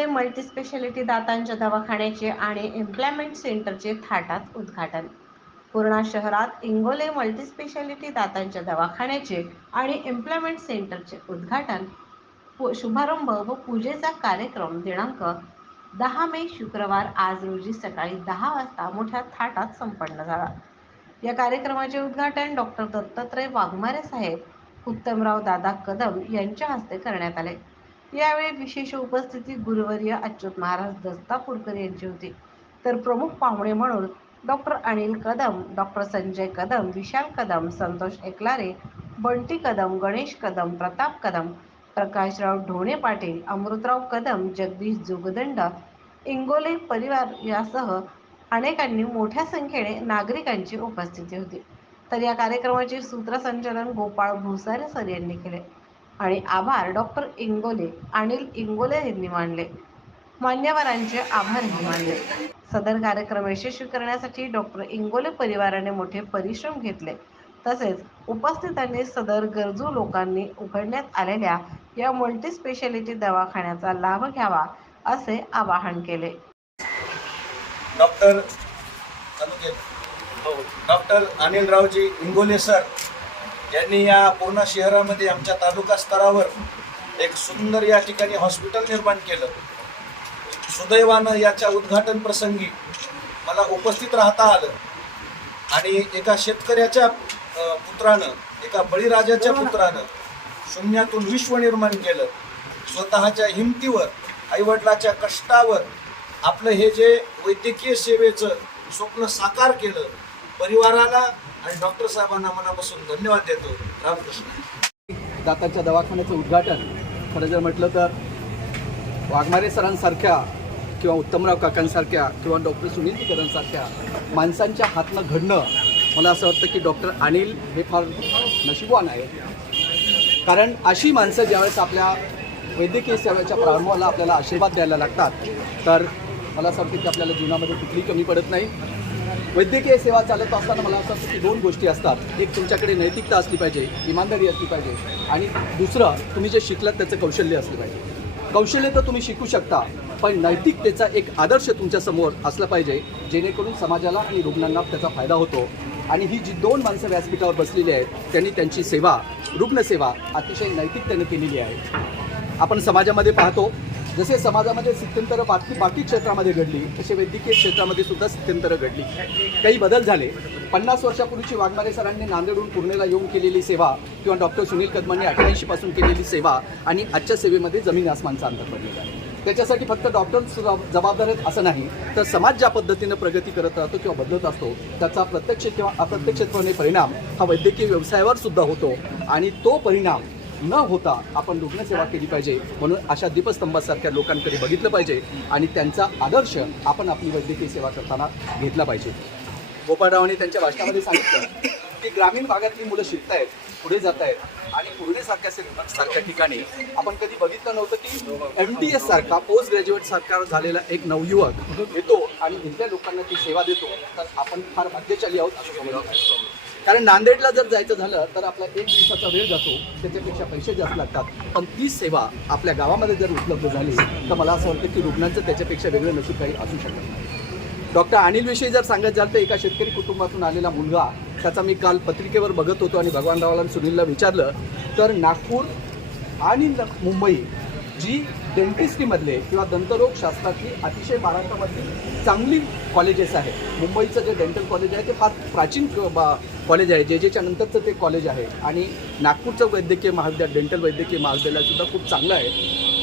Ingole multispeciality दातांच्या दवाखान्याचे आणि इम्प्लॅमेंट सेंटरचे थाटात उद्घाटन. पूर्णा शहरात इंगोले मल्टीस्पेशालिटी दातांच्या दवाखान्याचे आणि एम्प्लॉयमेंट सेंटरचे उद्घाटन. शुभारंभ व पूजेचा कार्यक्रम दिनांक दहा मे शुक्रवार आज रोजी सकाळी दहा वाजता मोठ्या थाटात संपन्न झाला. या कार्यक्रमाचे उद्घाटन डॉक्टर दत्तात्रय वाघमारे साहेब उत्तमराव दादा कदम यांच्या हस्ते करण्यात आले. यावेळी विशेष उपस्थिती गुरुवर्य अच्युत महाराज दस्तापूरकर यांची होती. तर प्रमुख पाहुणे म्हणून डॉक्टर अनिल कदम डॉक्टर संजय कदम विशाल कदम संतोष एकलारे बंटी कदम गणेश कदम प्रताप कदम प्रकाशराव ढोणे पाटील अमृतराव कदम जगदीश जोगदंड इंगोले परिवार यासह अनेकांनी मोठ्या संख्येने नागरिकांची उपस्थिती होती. तर या कार्यक्रमाचे सूत्रसंचालन गोपाळ भुसारे सर यांनी केले. आणि आभार डॉक्टर इंगोले अनिल इंगोले यांनी मानले. मान्यवरांचे आभारही मानले. सदर कार्यक्रम यशस्वी करण्यासाठी डॉक्टर इंगोले परिवाराने मोठे परिश्रम घेतले. तसेच उपस्थितांनी सदर गरजू लोकांनी उघडण्यात आलेल्या या मल्टीस्पेशालिटी दवाखान्याचा लाभ घ्यावा असे आवाहन केले. डॉक्टर हो. डॉक्टर अनिलरावजी इंगोले सर यांनी या पूर्ण शहरामध्ये आमच्या तालुका स्तरावर एक सुंदर या ठिकाणी हॉस्पिटल निर्माण केलं. सुदैवानं याच्या उद्घाटन प्रसंगी मला उपस्थित राहता आलं. आणि एका शेतकऱ्याच्या पुत्रानं एका बळीराजाच्या पुत्रानं शून्यातून विश्व निर्माण केलं. स्वतःच्या हिमतीवर आईवडिलाच्या कष्टावर आपलं हे जे वैद्यकीय सेवेचं स्वप्न साकार केलं परिवाराला आणि डॉक्टर साहेबांना मनापासून धन्यवाद देतो. रामकृष्ण. दातांच्या दवाखान्याचं उद्घाटन. खरं जर म्हटलं तर वाघमारे सरांसारख्या किंवा उत्तमराव काकांसारख्या किंवा डॉक्टर सुनीतीकरांसारख्या माणसांच्या हातनं घडणं मला असं वाटतं की डॉक्टर अनिल हे फार नशीबवान आहे कारण अशी माणसं ज्यावेळेस आपल्या वैद्यकीय सेवेच्या प्रारंभाला आपल्याला आशीर्वाद द्यायला लागतात तर मला असं वाटतं की आपल्याला जीवनामध्ये कुठली कमी पडत नाही. वैद्यकीय सेवा चालत असताना मला असं वाटतं की दोन गोष्टी असतात. एक तुमच्याकडे नैतिकता असली पाहिजे इमानदारी असली पाहिजे आणि दुसरं तुम्ही जे शिकलात त्याचं कौशल्य असलं पाहिजे. कौशल्य तर तुम्ही शिकू शकता पण नैतिकतेचा एक आदर्श तुमच्यासमोर असला पाहिजे जेणेकरून समाजाला आणि रुग्णांना त्याचा फायदा होतो. आणि ही जी दोन माणसं व्यासपीठावर बसलेली आहेत त्यांनी त्यांची सेवा रुग्णसेवा अतिशय नैतिकतेने केलेली आहे. आपण समाजामध्ये पाहतो जसे समाजामध्ये स्थित्यंतरं बाकी बाकी क्षेत्रामध्ये घडली तसे वैद्यकीय क्षेत्रामध्ये सुद्धा स्थित्यंतरं घडली. काही बदल झाले. पन्नास वर्षापूर्वीची वाघमारे सरांनी नांदेडहून पुणेला येऊन केलेली सेवा किंवा डॉक्टर सुनील कदमांनी अठ्ठ्याऐंशीपासून केलेली सेवा आणि आजच्या सेवेमध्ये जमीन आसमानचा अंतर पडलेला आहे. त्याच्यासाठी फक्त डॉक्टर जबाबदार आहेत असं नाही तर समाज ज्या पद्धतीनं प्रगती करत राहतो किंवा बदलत असतो त्याचा प्रत्यक्ष किंवा अप्रत्यक्षपणे परिणाम हा वैद्यकीय व्यवसायावर सुद्धा होतो आणि तो परिणाम न होता आपण रुग्णसेवा केली पाहिजे म्हणून अशा दीपस्तंभासारख्या लोकांकडे बघितलं पाहिजे आणि त्यांचा आदर्श आपण आपली वैद्यकीय सेवा करताना घेतला पाहिजे. गोपाळरावांनी त्यांच्या भाषणामध्ये सांगितलं की ग्रामीण भागातली मुलं शिकत आहेत पुढे जात आहेत आणि पुणेसारख्या सारख्या ठिकाणी आपण कधी बघितलं नव्हतं की एम डी एस सारखा पोस्ट ग्रॅज्युएट सारखा झालेला एक नवयुवक येतो आणि इथल्या लोकांना ती सेवा देतो. तर आपण फार भाग्यशाली आहोत असं समजलं कारण नांदेडला जर जायचं झालं तर आपला एक दिवसाचा वेळ जातो. त्याच्यापेक्षा पैसे जास्त लागतात. पण ती सेवा आपल्या गावामध्ये जर उपलब्ध झाली तर मला असं वाटतं की रुग्णांचं त्याच्यापेक्षा वेगळं नसून काही असू शकत नाही. डॉक्टर अनिलविषयी जर सांगत झालं तर एका शेतकरी कुटुंबातून आलेला मुलगा त्याचा मी काल पत्रिकेवर बघत होतो आणि भगवानरावला सुनीलला विचारलं तर नागपूर आणि मुंबई जी डेंटिस्ट्रीमधले किंवा दंतरोग शास्त्रातली अतिशय महाराष्ट्रामधली चांगली कॉलेजेस आहेत. मुंबईचं जे डेंटल कॉलेज आहे ते फार प्राचीन बा- कॉलेज आहे. जे जेच्या नंतरचं ते कॉलेज आहे. आणि नागपूरचं वैद्यकीय महाविद्यालय डेंटल वैद्यकीय महाविद्यालयसुद्धा खूप चांगलं आहे.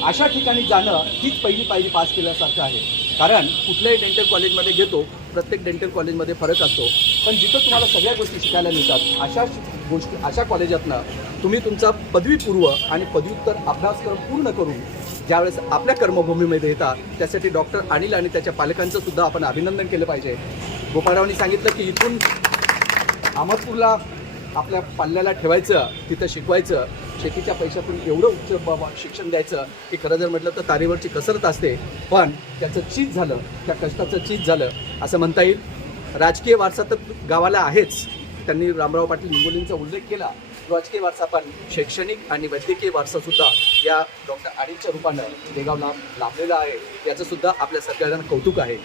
अशा ठिकाणी जाणं हीच पहिली पायरी पास केल्यासारखं आहे. कारण कुठल्याही डेंटल कॉलेजमध्ये घेतो प्रत्येक डेंटल कॉलेजमध्ये फरक असतो. पण जिथं तुम्हाला सगळ्या गोष्टी शिकायला मिळतात अशा गोष्टी अशा कॉलेजातनं तुम्ही तुमचा पदवीपूर्व आणि पदव्युत्तर अभ्यासक्रम पूर्ण करून ज्यावेळेस आपल्या कर्मभूमीमध्ये येतात त्यासाठी डॉक्टर अनिल आणि त्याच्या पालकांचं सुद्धा आपण अभिनंदन केलं पाहिजे. गोपाळरावनी सांगितलं की इथून अहमदपूरला आपल्या पाल्याला ठेवायचं तिथं शिकवायचं शेतीच्या पैशातून एवढं उच्च शिक्षण द्यायचं की खरं जर म्हटलं तर तारेवरची कसरत असते. पण त्याचं चीज झालं त्या कष्टाचं चीज झालं असं म्हणता येईल. राजकीय वारसा तर गावाला आहेच. त्यांनी रामराव पाटील हिंगोलींचा उल्लेख केला. राजकीय वारसा पण शैक्षणिक आणि वैद्यकीय वारसासुद्धा या डॉक्टर आडींच्या रूपानं देगावला लाभलेला आहे. याचं सुद्धा आपल्या सरकारनं कौतुक आहे.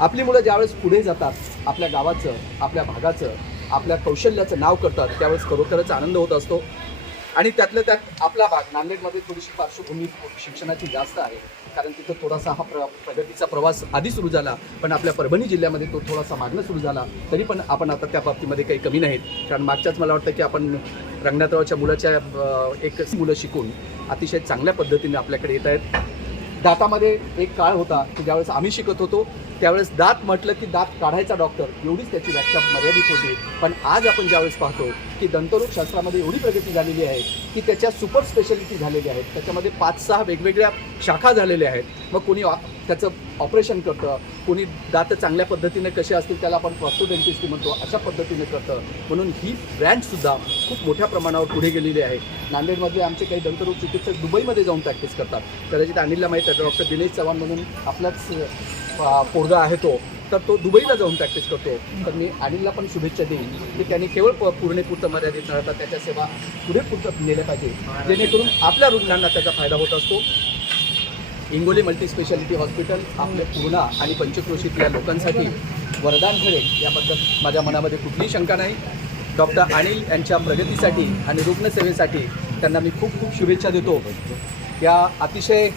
आपली मुलं ज्यावेळेस पुढे जातात आपल्या गावाचं आपल्या भागाचं आपल्या कौशल्याचं नाव करतात त्यावेळेस खरोखरच आनंद होत असतो. आणि त्यातल्या त्यात आपला भाग नांदेडमध्ये थोडीशी पार्श्वभूमी शिक्षणाची जास्त आहे. कारण तिथं थोडासा हा प्र प्रगतीचा प्रवास आधी सुरू झाला पण आपल्या परभणी जिल्ह्यामध्ये तो थोडासा मागणं सुरू झाला. तरी पण आपण आता त्या बाबतीमध्ये काही कमी नाहीत. कारण मागच्याच मला वाटतं की आपण रंगनाथरावच्या मुलाच्या एकच एक मुलं शिकून अतिशय चांगल्या पद्धतीने आपल्याकडे येत आहेत. दातामध्ये एक काळ होता की ज्यावेळेस आम्ही शिकत होतो त्यावेळेस दात म्हटलं की दात काढायचा डॉक्टर एवढीच त्याची व्याख्या मर्यादित होती. पण आज आपण ज्यावेळेस पाहतो की दंतरोगशास्त्रामध्ये एवढी प्रगती झालेली आहे की त्याच्या सुपर स्पेशालिटी झालेल्या आहेत. त्याच्यामध्ये पाच सहा वेगवेगळ्या शाखा झालेल्या आहेत. मग कोणी त्याचं ऑपरेशन करतं. कोणी दात चांगल्या पद्धतीने कसे असतील त्याला आपण प्रॉस्टोडेंटिस्टी म्हणतो अशा पद्धतीने करतं. म्हणून ही ब्रँचसुद्धा खूप मोठ्या प्रमाणावर पुढे गेलेली आहे. नांदेडमध्ये आमचे काही दंतरोग चिकित्सक दुबईमध्ये जाऊन प्रॅक्टिस करतात. कदाचित अनिलला माहीत आहे डॉक्टर दिनेश चव्हाण म्हणून आपलाच पोरगा आहे तो. तर तो दुबईला जाऊन प्रॅक्टिस करतो तर मी अनिलला पण शुभेच्छा देईन की त्याने केवळ प- पुरणेपुरतं मर्यादित न राहता त्याच्या सेवा पुढे पुरतं नेल्या पाहिजे. जेणेकरून आपल्या रुग्णांना त्याचा फायदा होत असतो. इंगोली मल्टीस्पेशालिटी हॉस्पिटल आपल्या पूर्णा आणि पंचक्रोशीतल्या लोकांसाठी वरदान ठरेल याबद्दल माझ्या मनामध्ये कुठलीही शंका नाही. डॉक्टर अनिल यांच्या प्रगतीसाठी आणि रुग्णसेवेसाठी त्यांना मी खूप खूप शुभेच्छा देतो. या अतिशय